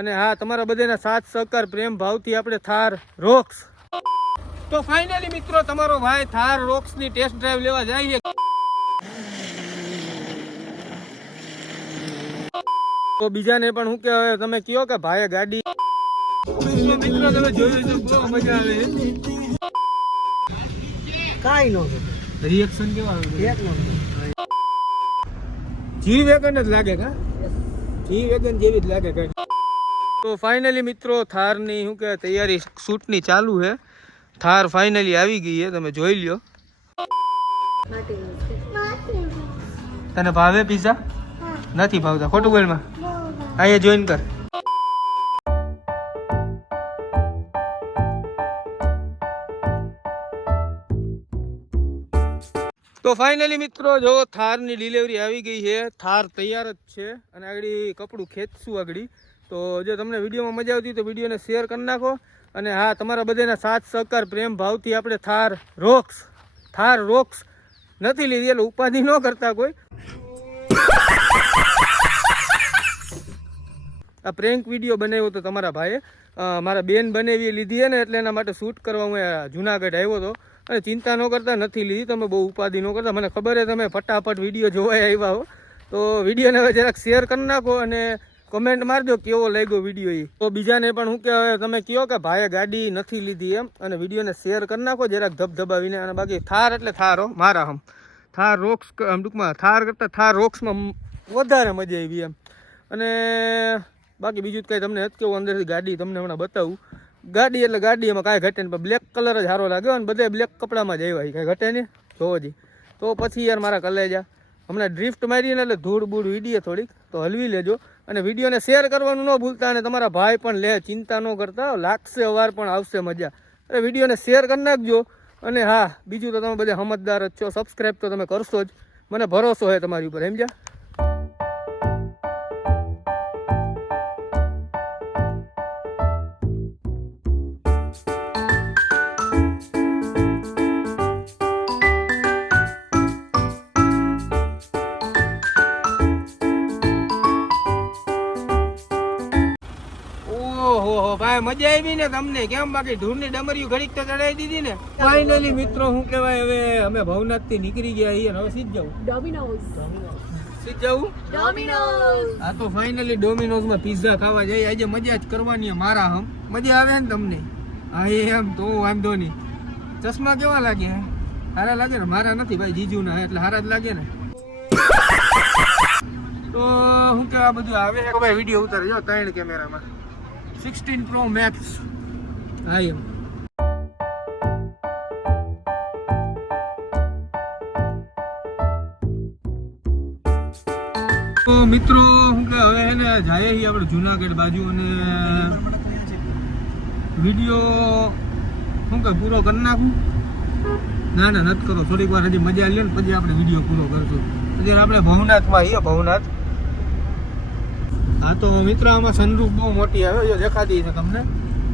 અને હા, તમારા બધાના સાથ સહકાર પ્રેમ ભાવથી આપણે થાર રોક્સ. તો ફાઇનલી મિત્રો તમારો ભાઈ થાર રોક્સ ની ટેસ્ટ ડ્રાઈવ લેવા જાય છે. તો બીજાને પણ હું કે તમે કયો કે ભાઈ ગાડી મિત્રો તમે જોયું છે બહુ મજા આવે. કાઈ નો રિએક્શન કેવા આવે? જી વેગન જ લાગે કા? જી વેગન જેવી જ લાગે કા? તો ફાઇનલી મિત્રો થાર ની શું કે તૈયારી શૂટ ની ચાલુ છે. થાર ફાઇનલી આવી ગઈ છે, તમે જોઈ લ્યો. તને ભાવે પીઝા? નથી ભાવતા, ખોટું બોલમાં. અહીંયા જોઈન કર. તો ફાઇનલી મિત્રો જો થારની ડિલિવરી આવી ગઈ છે. થાર તૈયાર જ છે અને આગળ કપડું ખેંચશું આગળ. તો જો તમને વિડીયોમાં મજા આવતી તો વિડીયોને શેર કરી નાખો. અને હા, તમારા બધાના સાથ સહકાર પ્રેમ ભાવથી આપણે થાર રોક્સ નથી લીધી એટલે ઉપાધિ ન કરતા કોઈ. આ પ્રેન્ક વિડીયો બનાવ્યો તો તમારા ભાઈએ, મારા બેન બનેવી લીધી ને એટલે એના માટે શૂટ કરવા હું જુનાગઢ આવ્યો હતો. અને ચિંતા ન કરતા, નથી લીધી, તમે બહુ ઉપાધિ ન કરતા. મને ખબર છે તમે ફટાફટ વિડીયો જોવા આવ્યા હો. તો વિડીયોને હવે જરાક શેર કરી નાખો અને કમેન્ટ મારજો કેવો લાગ્યો વિડીયો એ. તો બીજાને પણ હું કે તમે કહો કે ભાઈએ ગાડી નથી લીધી એમ, અને વિડીયોને શેર કરી નાખો જરાક ધબધબાવીને. અને બાકી થાર એટલે થાર હો મારા હમ. થાર રોક્સ ટૂંકમાં થાર કરતાં થાર રોક્સમાં વધારે મજા આવી એમ. અને બાકી બીજું જ કંઈ તમને નથી કેવું. અંદરથી ગાડી તમને હમણાં બતાવું. ગાડી એટલે ગાડી, એમાં કાંઈ ઘટે નહીં, પણ બ્લેક કલર જ સારો લાગ્યો. અને બધે બ્લેક કપડામાં જ આવ્યા, કાંઈ ઘટે નહીં. જોવો જી. તો પછી યાર મારા કલેજા હમણાં ડ્રિફ્ટ મારીને એટલે ધૂળ બૂળ વીડીએ થોડીક, તો હલવી લેજો. અને વિડીયોને શેર કરવાનું ન ભૂલતા. અને તમારા ભાઈ પણ લે, ચિંતા ન કરતા, લાગશે અવાર પણ આવશે મજા. અરે વિડીયોને શેર કરી નાખજો. અને હા, બીજું તો તમે બધા સમજદાર જ છો, સબસ્ક્રાઈબ તો તમે કરશો જ, મને ભરોસો છે તમારી ઉપર, સમજ્યા? ભાઈ મજા આવી ને તમને? કેમ બાકી ઢૂરની ડમરીયું ઘડીક તો ચડાવી દીધી ને? ફાઇનલી મિત્રો શું કહેવાય, હવે અમે ભવનાથ થી નીકળી ગયા છીએ. હવે સીધ જવું સીધ જવું ડોમિનોઝ. હા, તો ફાઇનલી ડોમિનોઝ માં પિઝા ખાવા જઈએ. આજે મજા જ કરવાની મારા હમ. મજા આવે ને તમને? હા એમ તો વાંધો નહીં. ચશ્મા કેવા લાગે? સારા લાગે ને? મારા નથી ભાઈ, જીજુ ના એટલે સારા જ લાગે ને. તો શું કહેવા બધું આવે છે ભાઈ. વિડીયો ઉતારે જો 3 કેમેરામાં 16 Pro Max. હા એમ. તો મિત્રો શું કે હવે એને જઈએ છીએ આપણે જુનાગઢ બાજુ. અને વિડીયો શું કે પૂરો કરી નાખું? ના નથી કરો, થોડીક વાર હજી મજા લે ને પછી આપણે વિડીયો પૂરો કરશું. અત્યારે આપણે ભવનાથમાં આવીએ. ભવનાથ. હા તો મિત્રો આમાં સનરૂફ બહુ મોટી આવે, જો દેખાતી છે તમને.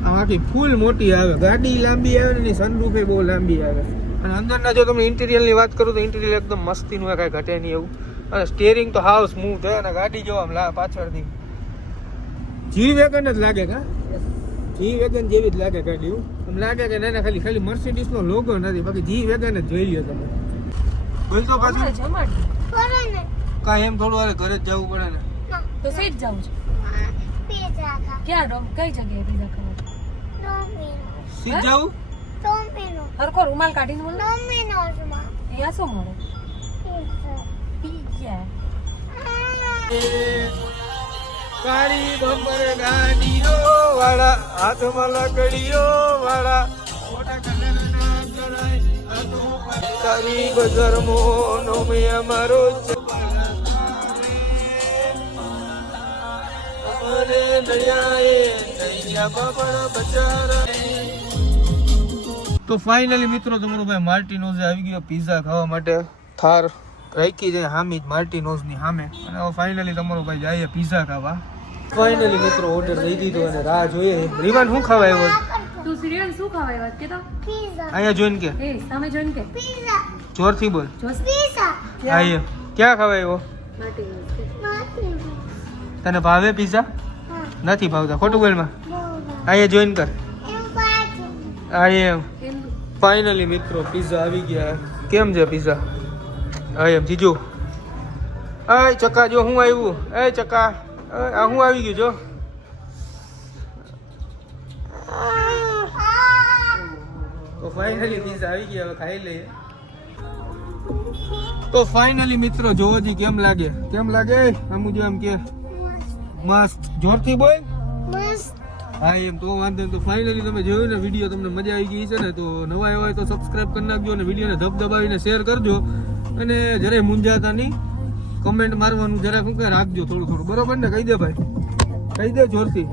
આમ આખી ફૂલ મોટી આવે, ગાડી લાંબી આવે ને સનરૂફ એ બહુ લાંબી આવે. અને અંદરના જો તમે ઇન્ટિરિયરની વાત કરું તો ઇન્ટિરિયર એકદમ મસ્તીનું હોય, કાંઈ ઘટે નહીં એવું. અને સ્ટીયરિંગ તો હાવ સ્મૂથ હોય. અને ગાડી જો આમ પાછળથી જી વેગન જ લાગે કા? જી વેગન જેવી જ લાગે ગાડી. આમ લાગે કે ના ખાલી મર્સિડીઝનો લોગો નથી, બાકી જી વેગન જ જોઈ લ્યો તમે. બોલ તો પાછું કાંઈ એમ થોડું હારે ઘરે જ જવું પડે ને. તો સીટ જાઉં છું. પિઝા ખા. ક્યાં કઈ જગ્યાએ પિઝા ખાવા? ડોમિનોઝ. સીધ જાવું? ડોમિનોઝ. હરકો રૂમાલ કાઢીને બોલ. ડોમિનોઝમાં. અહીંયા શું મળે? પિઝા. કાળી બમ્બર ગાડીઓ વાળા, હાથમાં લકડીઓ વાળા, મોટા કલરના કરાય હાથો તારી બજારમો નોમે અમારો તો ફાઇનલી મિત્રો તમારો ભાઈ માર્ટિનોઝે આવી ગયો પિઝા ખાવા માટે. થાર રાખી જાય હામી જ માર્ટિનોઝ ની સામે. અને હવે ફાઇનલી તમારો ભાઈ જાય પિઝા ખાવા. ફાઇનલી મિત્રો ઓર્ડર દઈ દીધો અને રાહ જોઈએ. રીવાન શું ખાવા આવ્યો? તું સિરિયલ શું ખાવા આવ્યો કે? તો પિઝા. અહીંયા જોઈન કે એ સામે જોઈન કે પિઝા. જોરથી બોલ. પિઝા. અહીંયા ક્યાં ખાવા આવ્યો? માર્ટિનોઝ. તને ભાવે પિઝા? હા. નથી ભાવતા ખોટું બોલમાં અહીંયા જોઈન કર આઈ એમ ફાઇનલી મિત્રો પિઝા આવી ગયા કેમ છે પિઝા આઈ એમ જીજુ એ ચકા જો હું આવ્યું એ ચકા આ હું આવી ગયું જો તો ફાઇનલી પિઝા આવી ગયા હવે ખાઈ લઈએ તો ફાઇનલી મિત્રો જોવો જી કેમ લાગે આમ જો એમ કે મસ્ત જોરથી બોલ મસ્ત હા એમ તો વાંધો નહીં તો ફાઇનલી તમે જોયું ને વિડીયો તમને મજા આવી ગઈ છે ને તો નવા આવ્યા હોય તો સબસ્ક્રાઇબ કરી નાખજો અને વિડીયોને દબાવીને શેર કરજો અને જરાય મૂંઝાતા નહીં કમેન્ટ મારવાનું જરાક શું કે રાખજો થોડું બરોબર ને કહી દે ભાઈ કહી દે જોરથી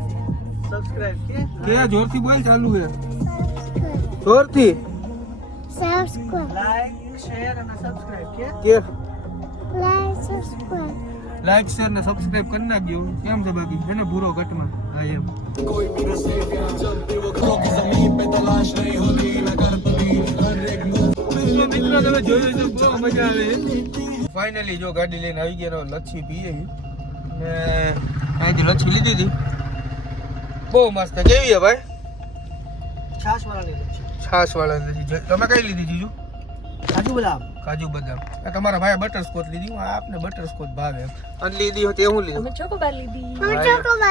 સબસ્ક્રાઇબ કે જોરથી બોલ ચાલુ છે જોરથી સબસ્ક્રાઇબ લાઈક શેર અને સબસ્ક્રાઇબ કે લાઈક શેર ને સબસ્ક્રાઇબ કરી નાખજો કેમ છે બાકી એને પૂરો કટમાં હા એમ કોઈ ભી રસે ચલતી વો ખોકી જમીન પે તલાશ નહીં હોતી ન કરતી હર એક મિત્રો તમે જોયું તો બહુ મજા આવે ફાઇનલી જો ગાડી લઈને આવી ગયા લચ્છી પીએ ને અહીંથી લચ્છી લીધી હતી બહુ મસ્ત કેવી હે ભાઈ છાશ વાળા લીધી તમે કઈ લીધી જીજુ કાજુ બદામ તમારા ભાઈ બટરસ્કોચ લીધી હું આપને બટરસ્કોચ ભાવે અને લીધી હતી હું લીધી અમે ચોકોબાર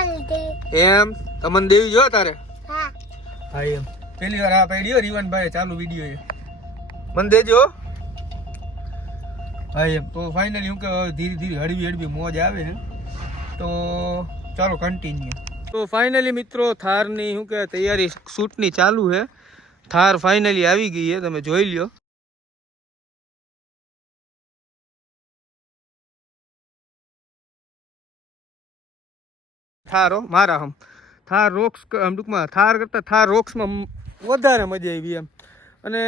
લીધી એમ તમને દેવી જો તારે હા એમ પેલી વાર આ પાડ્યો રીવનભાઈ ચાલુ વિડીયો એ મને દેજો હા એમ તો ફાઇનલી હું કે ધીરે ધીરે હળવી મોજ આવે છે તો ચાલો કન્ટિન્યુ તો ફાઇનલી મિત્રો થારની શું કે તૈયારી શૂટની ચાલુ છે થાર ફાઇનલી આવી ગઈ છે તમે જોઈ લ્યો થારો મારા થાર રોક્સ ટૂંકમાં થાર કરતાં થાર રોક્સમાં વધારે મજા આવી એમ અને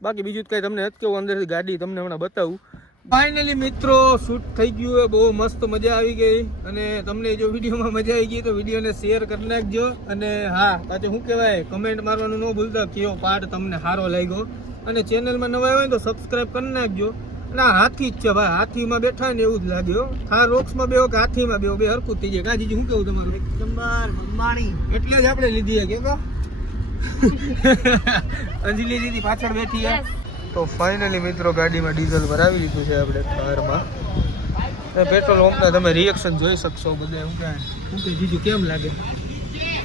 બાકી બીજું કંઈ તમને નથી કેવું અંદરથી ગાડી તમને હમણાં બતાવું ફાઇનલી મિત્રો શૂટ થઈ ગયું હોય બહુ મસ્ત મજા આવી ગઈ અને તમને જો વિડીયોમાં મજા આવી ગઈ તો વિડીયોને શેર કરી નાખજો અને હા પાછું શું કહેવાય કમેન્ટ મારવાનું ન ભૂલતા કયો પાર્ટ તમને સારો લાગ્યો અને ચેનલમાં નવા હોય તો સબસ્ક્રાઈબ કરી નાખજો ના હાથી જ છે ભાઈ હાથીમાં બેઠા ને એવું જ લાગ્યો થાર રોક્સમાં બેહો કે હાથીમાં બેહો બે હરખું થઈ જાય કાજી શું કેવું તમારું એટલે જ આપણે લીધી કે અંજલિ દીદી પાછળ બેઠી છે તો ફાઇનલી મિત્રો ગાડીમાં ડીઝલ ભરાવી લીધું છે આપણે કારમાં પેટ્રોલ પંપના તમે રિએક્શન જોઈ શકશો બધા શું કે જીજુ કેમ લાગે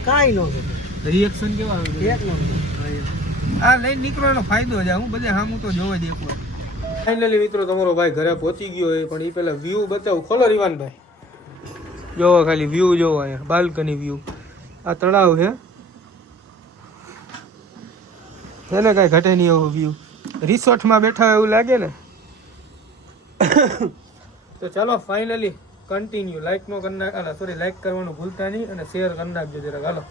કાંઈ ન રિએક્શન કેવા આવે આ લઈને નીકળવાનો ફાયદો છે હું બધે હામું તો જોવા જ એકવાર ફાઇનલી મિત્રો તમારો ભાઈ ઘરે પહોંચી ગયો હોય પણ એ પેલા વ્યૂ બતાવું ખોલો રીવાનભાઈ જોવો ખાલી વ્યૂ જોવો અહીંયા બાલ્કની વ્યૂ આ તળાવ છે એને કાંઈ ઘટે નહીં એવો વ્યૂ રિસોર્ટમાં બેઠા એવું લાગે ને તો ચાલો ફાઇનલી કન્ટિન્યુ લાઈક નો કરી નાખ સોરી લાઈક કરવાનું ભૂલતા નહીં અને શેર કરી નાખજો જરાક હાલો